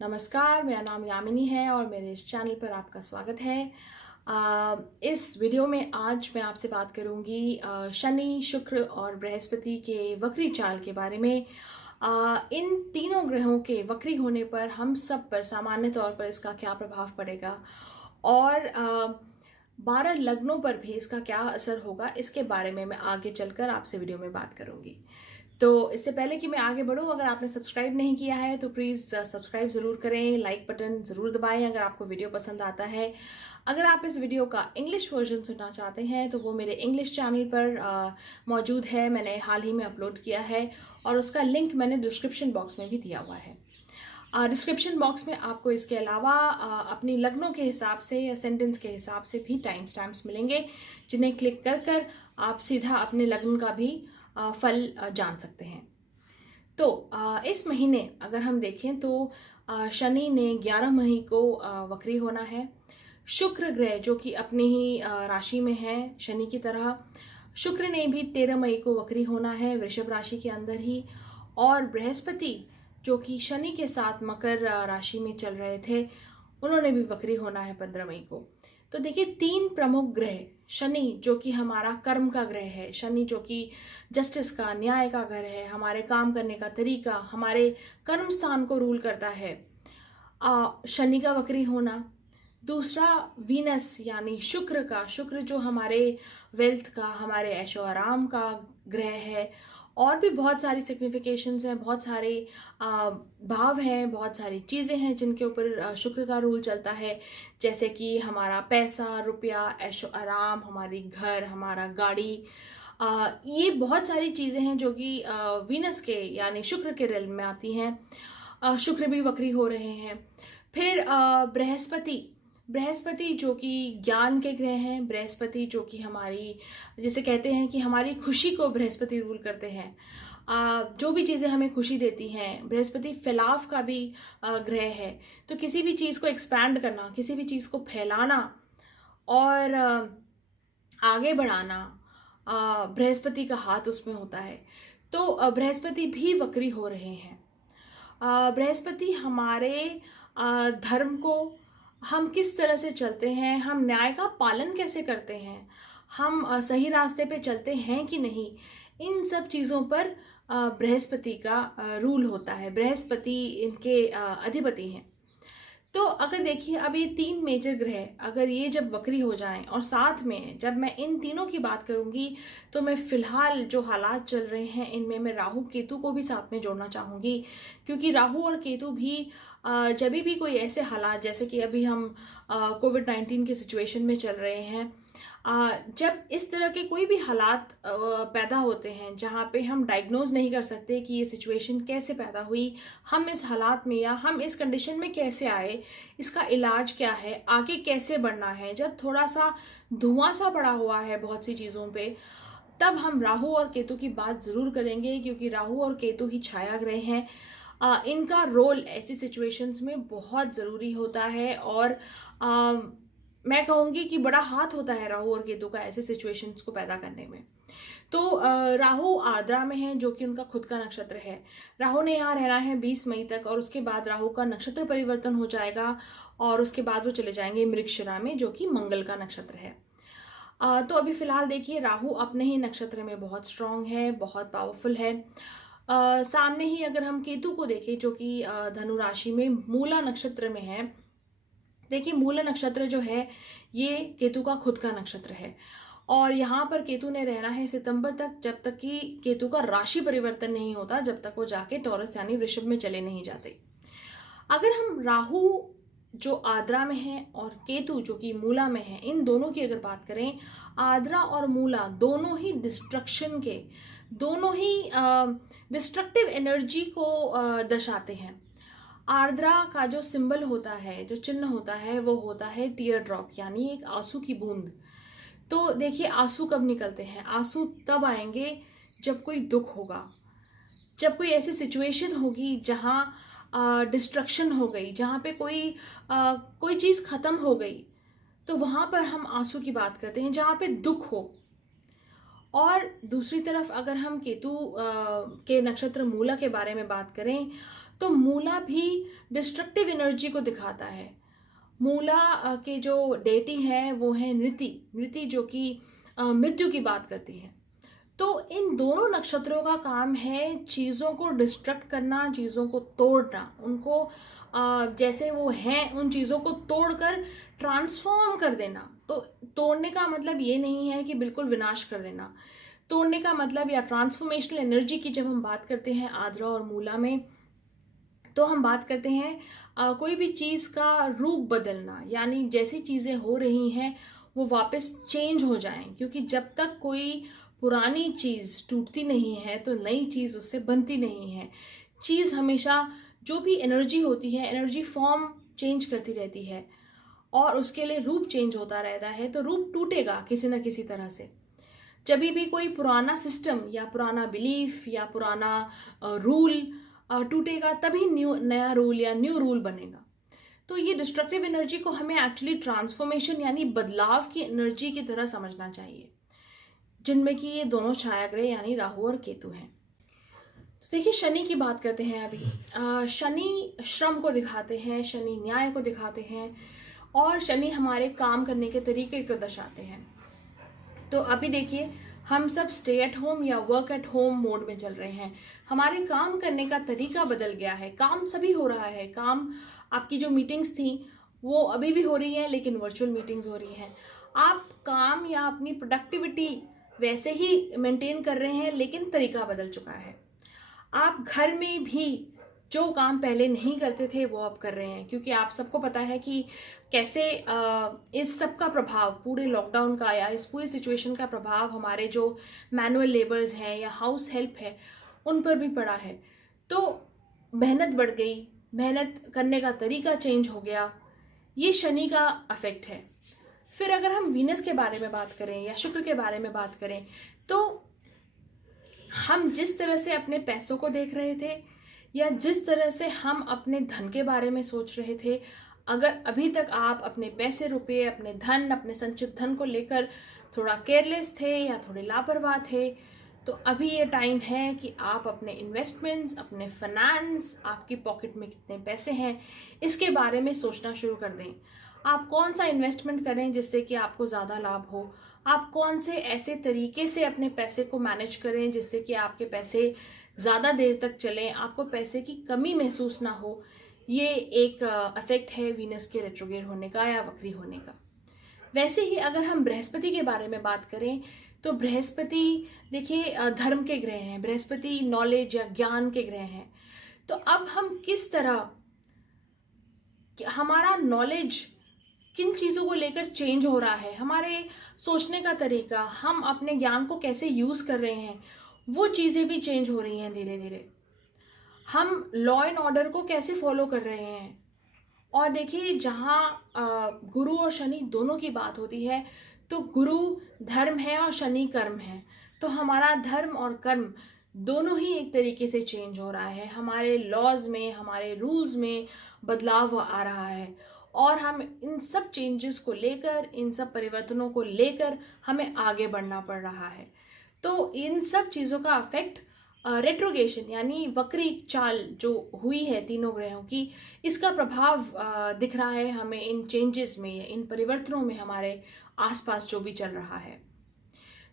नमस्कार, मेरा नाम यामिनी है और मेरे इस चैनल पर आपका स्वागत है। इस वीडियो में आज मैं आपसे बात करूंगी शनि, शुक्र और बृहस्पति के वक्री चाल के बारे में। इन तीनों ग्रहों के वक्री होने पर हम सब पर सामान्य तौर पर इसका क्या प्रभाव पड़ेगा और 12 लग्नों पर भी इसका क्या असर होगा, इसके बारे में मैं आगे चलकर आपसे वीडियो में बात करूंगी। तो इससे पहले कि मैं आगे बढ़ूं, अगर आपने सब्सक्राइब नहीं किया है तो प्लीज़ सब्सक्राइब ज़रूर करें, लाइक बटन ज़रूर दबाएं अगर आपको वीडियो पसंद आता है। अगर आप इस वीडियो का इंग्लिश वर्जन सुनना चाहते हैं तो वो मेरे इंग्लिश चैनल पर मौजूद है, मैंने हाल ही में अपलोड किया है और उसका लिंक मैंने डिस्क्रिप्शन बॉक्स में भी दिया हुआ है। डिस्क्रिप्शन बॉक्स में आपको इसके अलावा अपनी लग्नों के हिसाब से या सेंटेंस के हिसाब से भी टाइम स्टैम्प्स मिलेंगे, जिन्हें क्लिक कर कर आप सीधा अपने लग्न का भी फल जान सकते हैं। तो इस महीने अगर हम देखें तो शनि ने 11 मई को वक्री होना है। शुक्र ग्रह जो कि अपनी ही राशि में है शनि की तरह, शुक्र ने भी 13 मई को वक्री होना है वृषभ राशि के अंदर ही। और बृहस्पति जो कि शनि के साथ मकर राशि में चल रहे थे, उन्होंने भी वक्री होना है 15 मई को। तो देखिए, तीन प्रमुख ग्रह, शनि जो कि हमारा कर्म का ग्रह है, शनि जो कि जस्टिस का, न्याय का घर है, हमारे काम करने का तरीका, हमारे कर्म स्थान को रूल करता है, शनि का वक्री होना। दूसरा वीनस यानी शुक्र का, शुक्र जो हमारे वेल्थ का, हमारे ऐशो आराम का ग्रह है। और भी बहुत सारी सिग्निफिकेशंस हैं, बहुत सारे भाव हैं, बहुत सारी चीज़ें हैं जिनके ऊपर शुक्र का रूल चलता है, जैसे कि हमारा पैसा, रुपया, ऐशो आराम, हमारी घर, हमारा गाड़ी। ये बहुत सारी चीज़ें हैं जो कि वीनस के यानी शुक्र के रेल्म में आती हैं। शुक्र भी वक्री हो रहे हैं। फिर बृहस्पति जो कि ज्ञान के ग्रह हैं, बृहस्पति जो कि हमारी, जिसे कहते हैं कि हमारी खुशी को बृहस्पति रूल करते हैं। जो भी चीज़ें हमें खुशी देती हैं, बृहस्पति फैलाव का भी ग्रह है। तो किसी भी चीज़ को एक्सपैंड करना, किसी भी चीज़ को फैलाना और आगे बढ़ाना, बृहस्पति का हाथ उसमें होता है। तो बृहस्पति भी वक्री हो रहे हैं। बृहस्पति हमारे धर्म को, हम किस तरह से चलते हैं, हम न्याय का पालन कैसे करते हैं, हम सही रास्ते पे चलते हैं कि नहीं, इन सब चीज़ों पर बृहस्पति का रूल होता है। बृहस्पति इनके अधिपति हैं। तो अगर देखिए, अब ये तीन मेजर ग्रह अगर ये जब वक्री हो जाएं, और साथ में जब मैं इन तीनों की बात करूंगी तो मैं फिलहाल जो हालात चल रहे हैं इनमें मैं राहु केतु को भी साथ में जोड़ना चाहूँगी, क्योंकि राहु और केतु भी जब भी कोई ऐसे हालात, जैसे कि अभी हम कोविड-19 की सिचुएशन में चल रहे हैं, जब इस तरह के कोई भी हालात पैदा होते हैं जहाँ पे हम डायग्नोज नहीं कर सकते कि ये सिचुएशन कैसे पैदा हुई, हम इस हालात में या हम इस कंडीशन में कैसे आए, इसका इलाज क्या है, आगे कैसे बढ़ना है, जब थोड़ा सा धुआं सा पड़ा हुआ है बहुत सी चीज़ों पे, तब हम राहु और केतु की बात ज़रूर करेंगे, क्योंकि राहु और केतु ही छाया ग्रह हैं। इनका रोल ऐसी सिचुएशंस में बहुत ज़रूरी होता है और मैं कहूँगी कि बड़ा हाथ होता है राहु और केतु का ऐसे सिचुएशंस को पैदा करने में। तो राहु आर्द्रा में है जो कि उनका खुद का नक्षत्र है। राहु ने यहाँ रहना है 20 मई तक और उसके बाद राहु का नक्षत्र परिवर्तन हो जाएगा और उसके बाद वो चले जाएंगे मृगशिरा में जो कि मंगल का नक्षत्र है। तो अभी फिलहाल देखिए, राहु अपने ही नक्षत्र में बहुत स्ट्रांग है, बहुत पावरफुल है। सामने ही अगर हम केतु को देखें जो कि धनु राशि में मूला नक्षत्र में है, देखिए मूला नक्षत्र जो है ये केतु का खुद का नक्षत्र है और यहाँ पर केतु ने रहना है सितंबर तक, जब तक कि केतु का राशि परिवर्तन नहीं होता, जब तक वो जाके टॉरस यानी वृषभ में चले नहीं जाते। अगर हम राहु जो आद्रा में है और केतु जो कि मूला में है, इन दोनों की अगर बात करें, आद्रा और मूला दोनों ही डिस्ट्रक्शन के, दोनों ही डिस्ट्रक्टिव एनर्जी को दर्शाते हैं। आर्द्रा का जो सिंबल होता है, जो चिन्ह होता है, वो होता है टीयर ड्रॉप यानी एक आंसू की बूंद। तो देखिए, आंसू कब निकलते हैं? आंसू तब आएंगे जब कोई दुख होगा, जब कोई ऐसी सिचुएशन होगी जहाँ डिस्ट्रक्शन हो गई, जहाँ पे कोई चीज़ ख़त्म हो गई, तो वहाँ पर हम आंसू की बात करते हैं, जहाँ पे दुख हो। और दूसरी तरफ अगर हम केतु के नक्षत्र मूला के बारे में बात करें तो मूला भी डिस्ट्रक्टिव एनर्जी को दिखाता है। मूला के जो डेटी है वो है नृति, नृति जो कि मृत्यु की बात करती है। तो इन दोनों नक्षत्रों का काम है चीज़ों को डिस्ट्रक्ट करना, चीज़ों को तोड़ना, उनको जैसे वो हैं उन चीज़ों को तोड़कर ट्रांसफॉर्म कर देना। तो तोड़ने का मतलब ये नहीं है कि बिल्कुल विनाश कर देना। तोड़ने का मतलब या ट्रांसफॉर्मेशनल एनर्जी की जब हम बात करते हैं आद्रा और मूला में, तो हम बात करते हैं कोई भी चीज़ का रूप बदलना, यानी जैसी चीज़ें हो रही हैं वो वापस चेंज हो जाएं, क्योंकि जब तक कोई पुरानी चीज़ टूटती नहीं है तो नई चीज़ उससे बनती नहीं है। चीज़ हमेशा, जो भी एनर्जी होती है, एनर्जी फॉर्म चेंज करती रहती है और उसके लिए रूप चेंज होता रहता है, तो रूप टूटेगा किसी न किसी तरह से। जब भी कोई पुराना सिस्टम या पुराना बिलीफ या पुराना रूल टूटेगा, तभी नया रूल या न्यू रूल बनेगा। तो ये डिस्ट्रक्टिव एनर्जी को हमें एक्चुअली ट्रांसफॉर्मेशन यानी बदलाव की एनर्जी की तरह समझना चाहिए, जिनमें कि ये दोनों छायाग्रह यानी राहु और केतु हैं। तो देखिए, शनि की बात करते हैं अभी। शनि श्रम को दिखाते हैं, शनि न्याय को दिखाते हैं और शनि हमारे काम करने के तरीके को दर्शाते हैं। तो अभी देखिए, हम सब स्टे एट होम या वर्क एट होम मोड में चल रहे हैं। हमारे काम करने का तरीका बदल गया है, काम सभी हो रहा है। काम, आपकी जो मीटिंग्स थी वो अभी भी हो रही है, लेकिन वर्चुअल मीटिंग्स हो रही हैं। आप काम या अपनी प्रोडक्टिविटी वैसे ही मेंटेन कर रहे हैं, लेकिन तरीका बदल चुका है। आप घर में भी जो काम पहले नहीं करते थे वो अब कर रहे हैं, क्योंकि आप सबको पता है कि कैसे इस सब का प्रभाव, पूरे लॉकडाउन का या इस पूरी सिचुएशन का प्रभाव हमारे जो मैनुअल लेबर्स हैं या हाउस हेल्प है उन पर भी पड़ा है। तो मेहनत बढ़ गई, मेहनत करने का तरीका चेंज हो गया। ये शनि का अफेक्ट है। फिर अगर हम वीनस के बारे में बात करें या शुक्र के बारे में बात करें, तो हम जिस तरह से अपने पैसों को देख रहे थे या जिस तरह से हम अपने धन के बारे में सोच रहे थे, अगर अभी तक आप अपने पैसे, रुपए, अपने धन, अपने संचित धन को लेकर थोड़ा केयरलेस थे या थोड़े लापरवाह थे, तो अभी ये टाइम है कि आप अपने इन्वेस्टमेंट्स, अपने फाइनेंस, आपकी पॉकेट में कितने पैसे हैं, इसके बारे में सोचना शुरू कर दें। आप कौन सा इन्वेस्टमेंट करें जिससे कि आपको ज़्यादा लाभ हो। आप कौन से ऐसे तरीके से अपने पैसे को मैनेज करें जिससे कि आपके पैसे ज़्यादा देर तक चलें, आपको पैसे की कमी महसूस ना हो। ये एक इफेक्ट है वीनस के रेट्रोग्रेड होने का या वक्री होने का। वैसे ही अगर हम बृहस्पति के बारे में बात करें, तो बृहस्पति देखिए धर्म के ग्रह हैं, बृहस्पति नॉलेज या ज्ञान के ग्रह हैं। तो अब हम किस तरह, हमारा नॉलेज किन चीज़ों को लेकर चेंज हो रहा है, हमारे सोचने का तरीका, हम अपने ज्ञान को कैसे यूज़ कर रहे हैं, वो चीज़ें भी चेंज हो रही हैं धीरे धीरे। हम लॉ एंड ऑर्डर को कैसे फॉलो कर रहे हैं। और देखिए, जहाँ गुरु और शनि दोनों की बात होती है, तो गुरु धर्म है और शनि कर्म है। तो हमारा धर्म और कर्म दोनों ही एक तरीके से चेंज हो रहा है। हमारे लॉज में, हमारे रूल्स में बदलाव आ रहा है और हम इन सब चेंजेस को लेकर, इन सब परिवर्तनों को लेकर हमें आगे बढ़ना पड़ रहा है। तो इन सब चीज़ों का अफेक्ट रेट्रोगेशन यानी वक्री चाल जो हुई है तीनों ग्रहों की, इसका प्रभाव दिख रहा है हमें इन चेंजेस में, इन परिवर्तनों में, हमारे आसपास जो भी चल रहा है।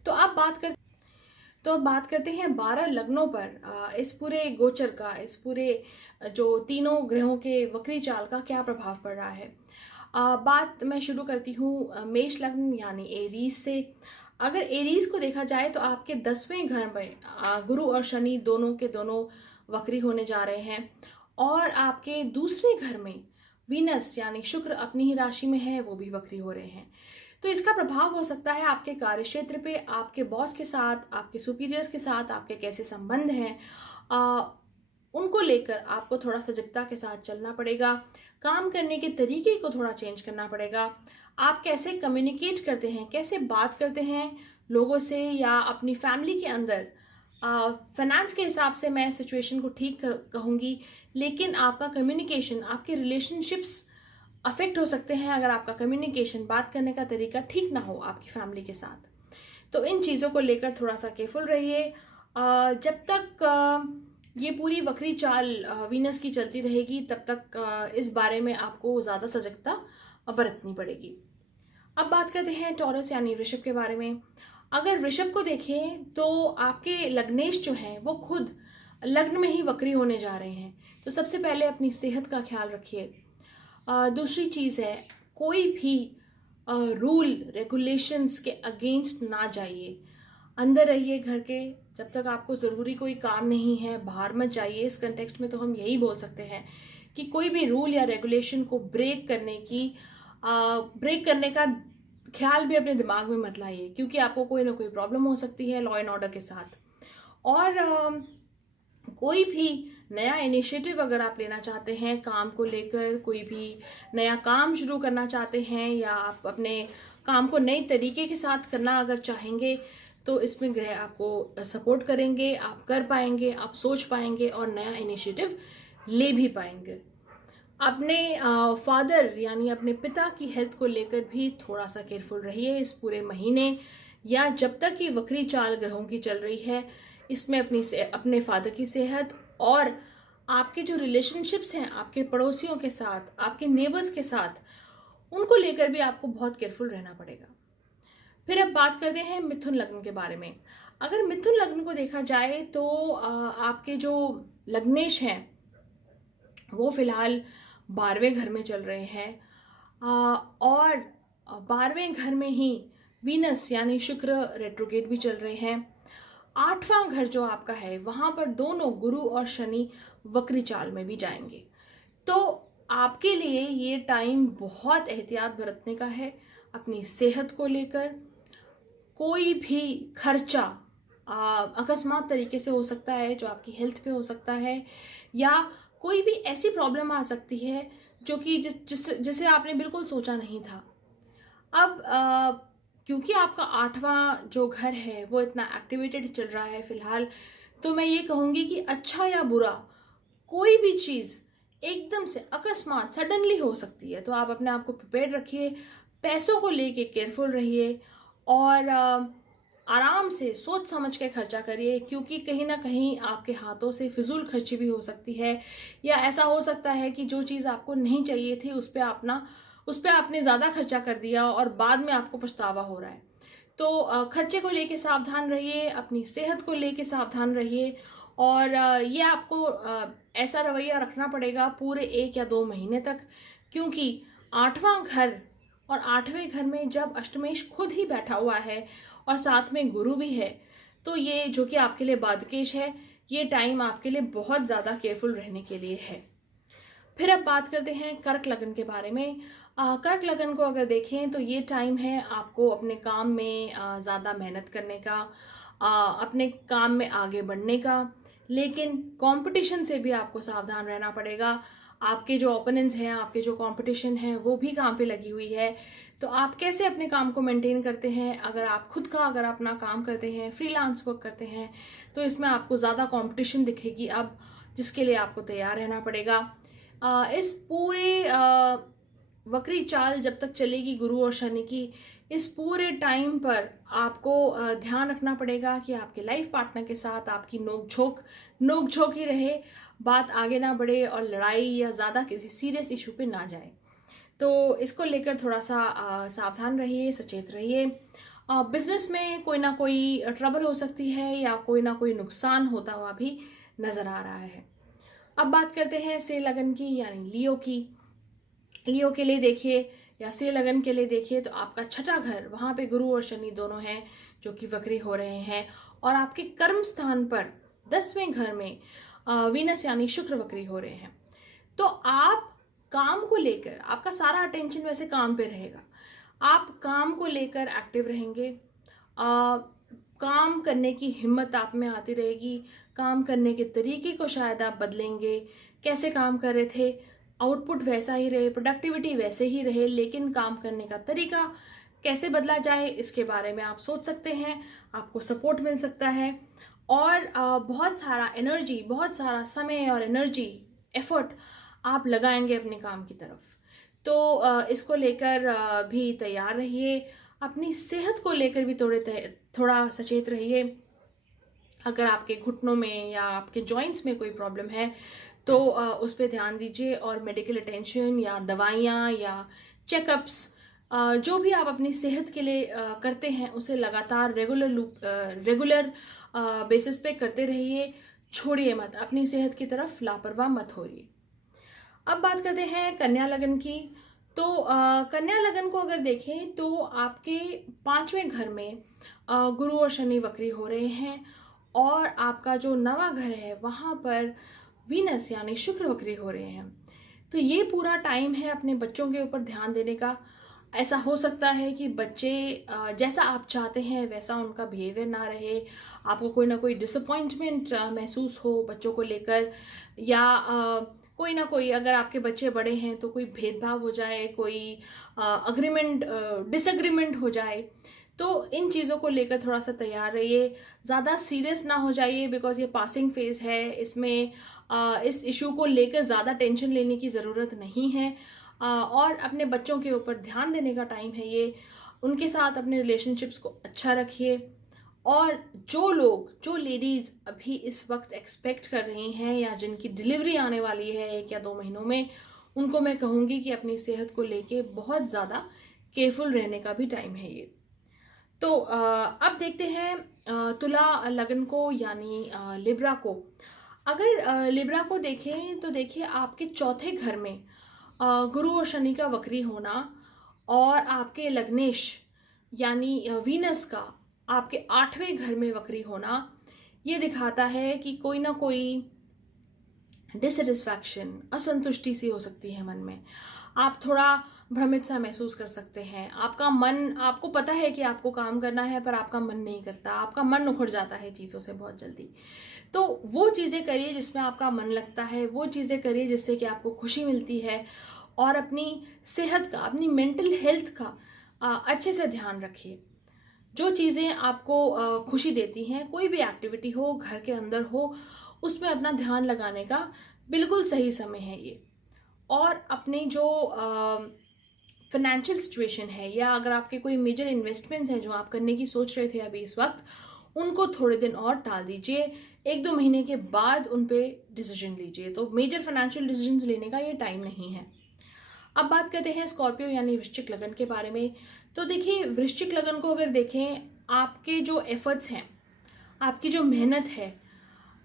तो अब बात करते हैं 12 लग्नों पर इस पूरे गोचर का, इस पूरे जो तीनों ग्रहों के वक्री चाल का क्या प्रभाव पड़ रहा है। बात मैं शुरू करती हूँ मेष लग्न यानी एरीज से। अगर एरीज को देखा जाए तो आपके 10वें घर में गुरु और शनि दोनों के दोनों वक्री होने जा रहे हैं और आपके दूसरे घर में वीनस यानी शुक्र अपनी ही राशि में है, वो भी वक्री हो रहे हैं। तो इसका प्रभाव हो सकता है आपके कार्यक्षेत्र पे, आपके बॉस के साथ, आपके सुपीरियर्स के साथ आपके कैसे संबंध हैं, उनको लेकर आपको थोड़ा सजगता के साथ चलना पड़ेगा। काम करने के तरीके को थोड़ा चेंज करना पड़ेगा। आप कैसे कम्युनिकेट करते हैं, कैसे बात करते हैं लोगों से या अपनी फैमिली के अंदर। फाइनेंस के हिसाब से मैं सिचुएशन को ठीक कहूँगी, लेकिन आपका कम्युनिकेशन, आपके रिलेशनशिप्स अफेक्ट हो सकते हैं अगर आपका कम्युनिकेशन, बात करने का तरीका ठीक ना हो आपकी फैमिली के साथ। तो इन चीज़ों को लेकर थोड़ा सा केयरफुल रहिए। जब तक ये पूरी वक्री चाल वीनस की चलती रहेगी, तब तक इस बारे में आपको ज़्यादा सजगता बरतनी पड़ेगी। अब बात करते हैं टॉरस यानी वृषभ के बारे में। अगर वृषभ को देखें तो आपके लग्नेश जो हैं वो खुद लग्न में ही वक्री होने जा रहे हैं। तो सबसे पहले अपनी सेहत का ख्याल रखिए। दूसरी चीज़ है, कोई भी रूल रेगुलेशंस के अगेंस्ट ना जाइए। अंदर रहिए घर के, जब तक आपको ज़रूरी कोई काम नहीं है बाहर मत जाइए। इस कंटेक्स्ट में तो हम यही बोल सकते हैं कि कोई भी रूल या रेगुलेशन को ब्रेक करने का ख्याल भी अपने दिमाग में मत लाइए, क्योंकि आपको कोई ना कोई प्रॉब्लम हो सकती है लॉ एंड ऑर्डर के साथ। और कोई भी नया इनिशिएटिव अगर आप लेना चाहते हैं काम को लेकर, कोई भी नया काम शुरू करना चाहते हैं या आप अपने काम को नई तरीके के साथ करना अगर चाहेंगे, तो इसमें ग्रह आपको सपोर्ट करेंगे, आप कर पाएंगे, आप सोच पाएंगे और नया इनिशिएटिव ले भी पाएंगे। अपने फादर यानी अपने पिता की हेल्थ को लेकर भी थोड़ा सा केयरफुल रहिए इस पूरे महीने, या जब तक ये वक्री चाल ग्रहों की चल रही है। इसमें अपने फादर की सेहत और आपके जो रिलेशनशिप्स हैं आपके पड़ोसियों के साथ, आपके नेबर्स के साथ, उनको लेकर भी आपको बहुत केयरफुल रहना पड़ेगा। फिर अब बात करते हैं मिथुन लग्न के बारे में। अगर मिथुन लग्न को देखा जाए तो आपके जो लग्नेश हैं वो फिलहाल 12वें घर में चल रहे हैं, और 12वें घर में ही वीनस यानी शुक्र रेट्रोगेट भी चल रहे हैं। 8वां घर जो आपका है वहाँ पर दोनों गुरु और शनि वक्री चाल में भी जाएंगे। तो आपके लिए ये टाइम बहुत एहतियात बरतने का है अपनी सेहत को लेकर। कोई भी खर्चा अकस्मात तरीके से हो सकता है जो आपकी हेल्थ पे हो सकता है, या कोई भी ऐसी प्रॉब्लम आ सकती है जो कि जिसे आपने बिल्कुल सोचा नहीं था। अब क्योंकि आपका 8वां जो घर है वो इतना एक्टिवेटेड चल रहा है फिलहाल, तो मैं ये कहूँगी कि अच्छा या बुरा कोई भी चीज़ एकदम से अकस्मात सडनली हो सकती है। तो आप अपने आप को प्रिपेयर रखिए, पैसों को लेके केयरफुल रहिए और आराम से सोच समझ के खर्चा करिए, क्योंकि कहीं ना कहीं आपके हाथों से फिजूल खर्ची भी हो सकती है, या ऐसा हो सकता है कि जो चीज़ आपको नहीं चाहिए थी उस पर आपने ज़्यादा खर्चा कर दिया और बाद में आपको पछतावा हो रहा है। तो खर्चे को लेके सावधान रहिए, अपनी सेहत को लेके सावधान रहिए, और ये आपको ऐसा रवैया रखना पड़ेगा पूरे 1 या 2 महीने तक, क्योंकि 8वां घर और 8वें घर में जब अष्टमेश खुद ही बैठा हुआ है और साथ में गुरु भी है, तो ये जो कि आपके लिए बादकेश है, ये टाइम आपके लिए बहुत ज़्यादा केयरफुल रहने के लिए है। फिर अब बात करते हैं कर्क लगन के बारे में। कर्क लगन को अगर देखें तो ये टाइम है आपको अपने काम में ज़्यादा मेहनत करने का, अपने काम में आगे बढ़ने का, लेकिन कंपटीशन से भी आपको सावधान रहना पड़ेगा। आपके जो ओपोनेंट्स हैं, आपके जो कंपटीशन है, वो भी काम पे लगी हुई है। तो आप कैसे अपने काम को मेंटेन करते हैं? अगर अपना काम करते हैं, फ्रीलांस वर्क करते हैं, तो इसमें आपको ज़्यादा कंपटीशन दिखेगी अब, जिसके लिए आपको तैयार रहना पड़ेगा। इस पूरे वक्री चाल जब तक चलेगी गुरु और शनि की, इस पूरे टाइम पर आपको ध्यान रखना पड़ेगा कि आपके लाइफ पार्टनर के साथ आपकी नोक झोंक ही रहे, बात आगे ना बढ़े और लड़ाई या ज़्यादा किसी सीरियस इशू पे ना जाए। तो इसको लेकर थोड़ा सा सावधान रहिए, सचेत रहिए। बिजनेस में कोई ना कोई ट्रबल हो सकती है या कोई ना कोई नुकसान होता हुआ भी नज़र आ रहा है। अब बात करते हैं से लगन की यानी लियो की। लियो के लिए देखिए या से लगन के लिए देखिए तो आपका 6ठा घर, वहाँ पे गुरु और शनि दोनों हैं जो कि वक्री हो रहे हैं, और आपके कर्म स्थान पर 10वें घर में वीनस यानी शुक्र वक्री हो रहे हैं। तो आप काम को लेकर, आपका सारा अटेंशन वैसे काम पे रहेगा, आप काम को लेकर एक्टिव रहेंगे, काम करने की हिम्मत आप में आती रहेगी, काम करने के तरीके को शायद आप बदलेंगे। कैसे काम कर रहे थे, आउटपुट वैसा ही रहे, प्रोडक्टिविटी वैसे ही रहे, लेकिन काम करने का तरीका कैसे बदला जाए इसके बारे में आप सोच सकते हैं, आपको सपोर्ट मिल सकता है। और बहुत सारा एनर्जी, बहुत सारा समय और एनर्जी, एफर्ट आप लगाएंगे अपने काम की तरफ। तो इसको लेकर भी तैयार रहिए, अपनी सेहत को लेकर भी थोड़ा सचेत रहिए। अगर आपके घुटनों में या आपके जॉइंट्स में कोई प्रॉब्लम है तो उस पर ध्यान दीजिए, और मेडिकल अटेंशन या दवाइयाँ या चेकअप्स जो भी आप अपनी सेहत के लिए करते हैं उसे लगातार रेगुलर बेसिस पे करते रहिए। छोड़िए मत, अपनी सेहत की तरफ लापरवाह मत होइए। अब बात करते हैं कन्या लगन की। तो कन्या लगन को अगर देखें तो आपके 5वें घर में गुरु और शनि वक्री हो रहे हैं, और आपका जो नवा घर है वहाँ पर वीनस यानी शुक्र वक्री हो रहे हैं। तो ये पूरा टाइम है अपने बच्चों के ऊपर ध्यान देने का। ऐसा हो सकता है कि बच्चे जैसा आप चाहते हैं वैसा उनका बिहेवियर ना रहे, आपको कोई ना कोई डिसअपॉइंटमेंट महसूस हो बच्चों को लेकर, या कोई ना कोई, अगर आपके बच्चे बड़े हैं तो कोई भेदभाव हो जाए, कोई डिसएग्रीमेंट हो जाए। तो इन चीज़ों को लेकर थोड़ा सा तैयार रहिए, ज़्यादा सीरियस ना हो जाइए, बिकॉज ये पासिंग फेज है। इसमें इस इशू को लेकर ज़्यादा टेंशन लेने की ज़रूरत नहीं है, और अपने बच्चों के ऊपर ध्यान देने का टाइम है ये। उनके साथ अपने रिलेशनशिप्स को अच्छा रखिए। और जो लेडीज़ अभी इस वक्त एक्सपेक्ट कर रही हैं या जिनकी डिलीवरी आने वाली है 1 या 2 महीनों में, उनको मैं कहूँगी कि अपनी सेहत को लेके बहुत ज़्यादा केयरफुल रहने का भी टाइम है ये। तो अब देखते हैं तुला लगन को यानी लिब्रा को। अगर लिब्रा को देखें तो देखिए आपके 4थे घर में गुरु और शनि का वक्री होना, और आपके लग्नेश यानी वीनस का आपके 8वें घर में वक्री होना, ये दिखाता है कि कोई ना कोई डिससेटिस्फैक्शन, असंतुष्टि सी हो सकती है मन में। आप थोड़ा भ्रमित सा महसूस कर सकते हैं। आपका मन, आपको पता है कि आपको काम करना है पर आपका मन नहीं करता, आपका मन उखड़ जाता है चीज़ों से बहुत जल्दी। तो वो चीज़ें करिए जिसमें आपका मन लगता है, वो चीज़ें करिए जिससे कि आपको खुशी मिलती है, और अपनी सेहत का, अपनी मेंटल हेल्थ का अच्छे से ध्यान रखिए। जो चीज़ें आपको खुशी देती हैं, कोई भी एक्टिविटी हो, घर के अंदर हो, उसमें अपना ध्यान लगाने का बिल्कुल सही समय है ये। और अपनी जो फाइनेंशियल सिचुएशन है, या अगर आपके कोई मेजर इन्वेस्टमेंट्स हैं जो आप करने की सोच रहे थे अभी इस वक्त, उनको थोड़े दिन और टाल दीजिए। 1-2 महीने के बाद उन पे डिसीजन लीजिए। तो मेजर फाइनेंशियल डिसीजंस लेने का ये टाइम नहीं है। अब बात करते हैं स्कॉर्पियो यानी वृश्चिक लगन के बारे में। तो देखिए वृश्चिक लगन को अगर देखें, आपके जो एफर्ट्स हैं, आपकी जो मेहनत है,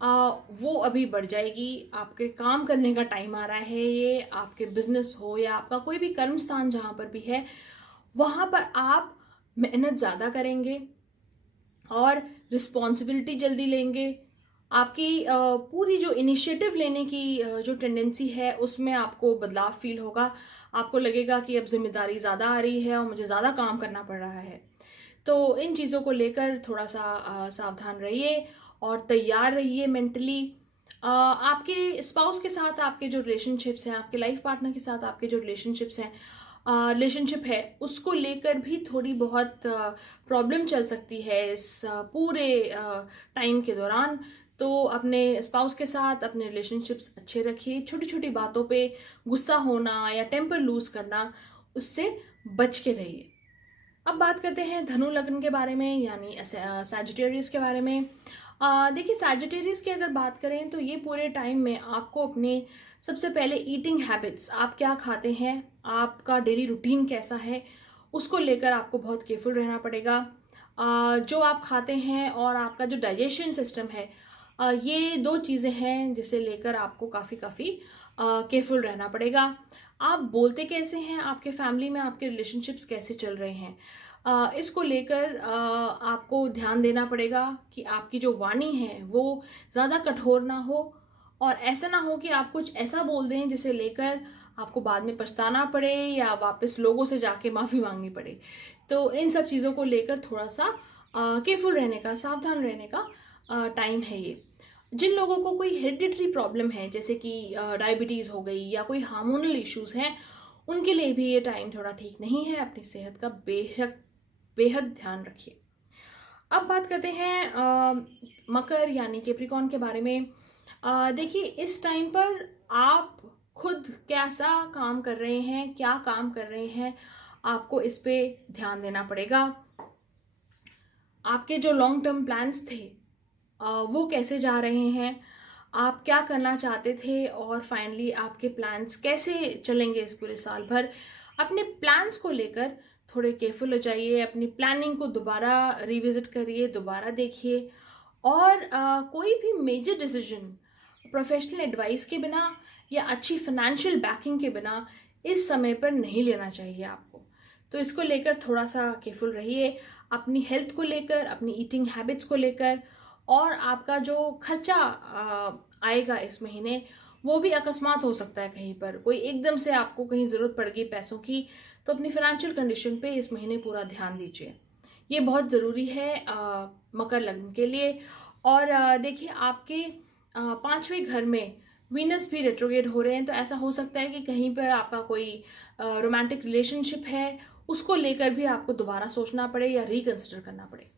वो अभी बढ़ जाएगी। आपके काम करने का टाइम आ रहा है ये। आपके बिजनेस हो या आपका कोई भी कर्म स्थान जहाँ पर भी है, वहाँ पर आप मेहनत ज़्यादा करेंगे और रिस्पॉन्सिबिलिटी जल्दी लेंगे। आपकी पूरी जो इनिशिएटिव लेने की जो टेंडेंसी है उसमें आपको बदलाव फील होगा। आपको लगेगा कि अब जिम्मेदारी ज़्यादा आ रही है और मुझे ज़्यादा काम करना पड़ रहा है। तो इन चीज़ों को लेकर थोड़ा सा सावधान रहिए और तैयार रहिए मेंटली। आपके स्पाउस के साथ आपके जो रिलेशनशिप्स हैं, आपके लाइफ पार्टनर के साथ आपके जो रिलेशनशिप है, उसको लेकर भी थोड़ी बहुत प्रॉब्लम चल सकती है इस पूरे टाइम के दौरान। तो अपने स्पाउस के साथ अपने रिलेशनशिप्स अच्छे रखिए। छोटी छोटी बातों पे गुस्सा होना या टेम्पर लूज करना, उससे बच के रहिए। अब बात करते हैं धनु लग्न के बारे में यानी सैजिटेरियस के बारे में। देखिए सैजिटेरियस की अगर बात करें तो ये पूरे टाइम में आपको अपने सबसे पहले ईटिंग हैबिट्स, आप क्या खाते हैं, आपका डेली रूटीन कैसा है, उसको लेकर आपको बहुत केयरफुल रहना पड़ेगा। जो आप खाते हैं और आपका जो डाइजेशन सिस्टम है, ये 2 चीज़ें हैं जिसे लेकर आपको काफ़ी केयरफुल रहना पड़ेगा। आप बोलते कैसे हैं, आपके फैमिली में आपके रिलेशनशिप्स कैसे चल रहे हैं, इसको लेकर आपको ध्यान देना पड़ेगा कि आपकी जो वाणी है वो ज़्यादा कठोर ना हो, और ऐसा ना हो कि आप कुछ ऐसा बोल दें जिसे लेकर आपको बाद में पछताना पड़े या वापस लोगों से जाके माफ़ी मांगनी पड़े। तो इन सब चीज़ों को लेकर थोड़ा सा केयरफुल रहने का, सावधान रहने का टाइम है ये। जिन लोगों को कोई हेरिडिटरी प्रॉब्लम है, जैसे कि डायबिटीज़ हो गई या कोई हार्मोनल इश्यूज़ हैं, उनके लिए भी ये टाइम थोड़ा ठीक नहीं है। अपनी सेहत का बेहद ध्यान रखिए। अब बात करते हैं मकर यानी कैप्रिकॉर्न के बारे में। देखिए इस टाइम पर आप खुद कैसा काम कर रहे हैं, क्या काम कर रहे हैं, आपको इस पे ध्यान देना पड़ेगा। आपके जो लॉन्ग टर्म प्लान्स थे वो कैसे जा रहे हैं, आप क्या करना चाहते थे और फाइनली आपके प्लान्स कैसे चलेंगे इस पूरे साल भर। अपने प्लान्स को लेकर थोड़े केयरफुल हो जाइए, अपनी प्लानिंग को दोबारा रिविजिट करिए, दोबारा देखिए। और कोई भी मेजर डिसीजन प्रोफेशनल एडवाइस के बिना या अच्छी फाइनेंशियल बैकिंग के बिना इस समय पर नहीं लेना चाहिए आपको। तो इसको लेकर थोड़ा सा केयरफुल रहिए, अपनी हेल्थ को लेकर, अपनी ईटिंग हैबिट्स को लेकर। और आपका जो खर्चा आएगा इस महीने, वो भी अकस्मात हो सकता है, कहीं पर कोई एकदम से आपको कहीं ज़रूरत पड़ गई पैसों की, तो अपनी फाइनेंशियल कंडीशन पे इस महीने पूरा ध्यान दीजिए। ये बहुत ज़रूरी है मकर लग्न के लिए। और देखिए, आपके 5वें घर में वीनस भी रेट्रोगेट हो रहे हैं, तो ऐसा हो सकता है कि कहीं पर आपका कोई रोमांटिक रिलेशनशिप है, उसको लेकर भी आपको दोबारा सोचना पड़े या रिकंसिडर करना पड़े।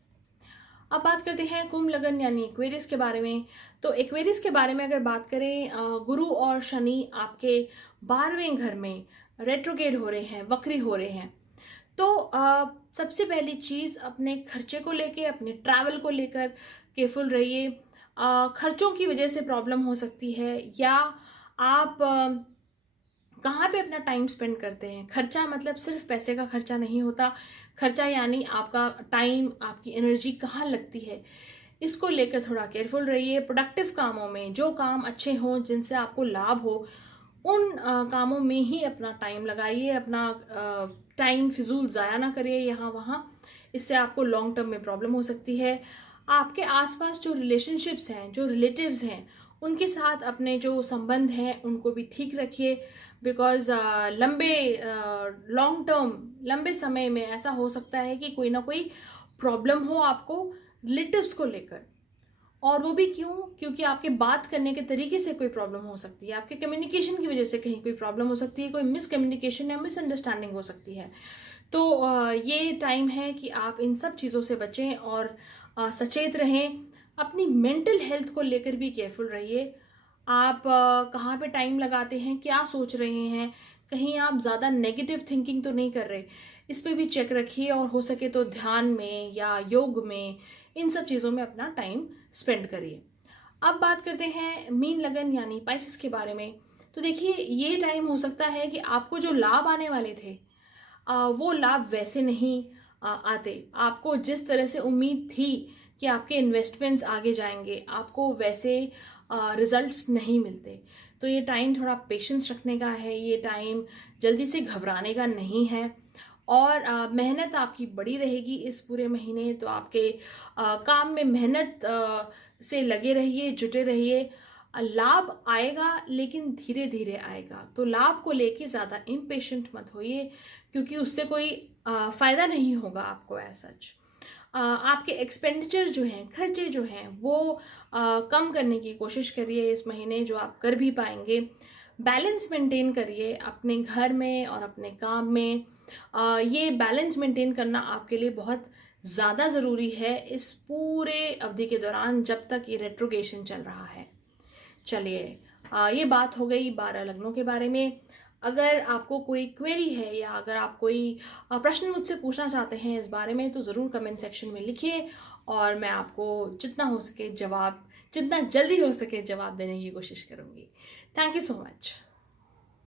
अब बात करते हैं कुंभ लगन यानी एक्वेरियस के बारे में। तो एक्वेरियस के बारे में अगर बात करें, गुरु और शनि आपके 12वें घर में रेट्रोगेट हो रहे हैं, वक्री हो रहे हैं। तो सबसे पहली चीज़, अपने खर्चे को लेके, अपने ट्रैवल को लेकर केयरफुल रहिए। खर्चों की वजह से प्रॉब्लम हो सकती है, या आप कहाँ पे अपना टाइम स्पेंड करते हैं। खर्चा मतलब सिर्फ पैसे का खर्चा नहीं होता, खर्चा यानी आपका टाइम, आपकी एनर्जी कहाँ लगती है, इसको लेकर थोड़ा केयरफुल रहिए। प्रोडक्टिव कामों में, जो काम अच्छे हों, जिनसे आपको लाभ हो, उन कामों में ही अपना टाइम लगाइए। अपना टाइम फिजूल ज़ाया ना करिए यहाँ वहाँ, इससे आपको लॉन्ग टर्म में प्रॉब्लम हो सकती है। आपके आसपास जो रिलेशनशिप्स हैं, जो रिलेटिव्स हैं, उनके साथ अपने जो संबंध हैं उनको भी ठीक रखिए। बिकॉज लॉन्ग टर्म, लंबे समय में ऐसा हो सकता है कि कोई ना कोई प्रॉब्लम हो आपको रिलेटिव्स को लेकर। और वो भी क्यों? क्योंकि आपके बात करने के तरीके से कोई प्रॉब्लम हो सकती है, आपके कम्युनिकेशन की वजह से कहीं कोई प्रॉब्लम हो सकती है, कोई मिसकम्युनिकेशन या मिसअंडरस्टैंडिंग हो सकती है। तो ये टाइम है कि आप इन सब चीज़ों से बचें और सचेत रहें। अपनी मेंटल हेल्थ को लेकर भी केयरफुल रहिए। आप कहाँ पे टाइम लगाते हैं, क्या सोच रहे हैं, कहीं आप ज़्यादा नेगेटिव थिंकिंग तो नहीं कर रहे, इस पे भी चेक रखिए। और हो सके तो ध्यान में या योग में, इन सब चीज़ों में अपना टाइम स्पेंड करिए। अब बात करते हैं मीन लगन यानी पाइसेस के बारे में। तो देखिए, ये टाइम हो सकता है कि आपको जो लाभ आने वाले थे, वो लाभ वैसे नहीं आते। आपको जिस तरह से उम्मीद थी कि आपके इन्वेस्टमेंट्स आगे जाएंगे, आपको वैसे रिजल्ट्स नहीं मिलते। तो ये टाइम थोड़ा पेशेंस रखने का है, ये टाइम जल्दी से घबराने का नहीं है। और मेहनत आपकी बड़ी रहेगी इस पूरे महीने। तो आपके काम में मेहनत से लगे रहिए, जुटे रहिए। लाभ आएगा लेकिन धीरे धीरे आएगा। तो लाभ को लेके ज़्यादा इम्पेशेंट मत होइए, क्योंकि उससे कोई फ़ायदा नहीं होगा आपको एज सच। आपके एक्सपेंडिचर जो हैं, खर्चे जो हैं, वो कम करने की कोशिश करिए इस महीने, जो आप कर भी पाएंगे। बैलेंस मेंटेन करिए अपने घर में और अपने काम में। ये बैलेंस मेंटेन करना आपके लिए बहुत ज़्यादा ज़रूरी है इस पूरे अवधि के दौरान, जब तक ये रेट्रोगेशन चल रहा है। चलिए, ये बात हो गई 12 लग्नों के बारे में। अगर आपको कोई क्वेरी है या अगर आप कोई प्रश्न मुझसे पूछना चाहते हैं इस बारे में, तो ज़रूर कमेंट सेक्शन में लिखिए और मैं आपको जितना हो सके जवाब, जितना जल्दी हो सके जवाब देने की कोशिश करूँगी। Thank you so much.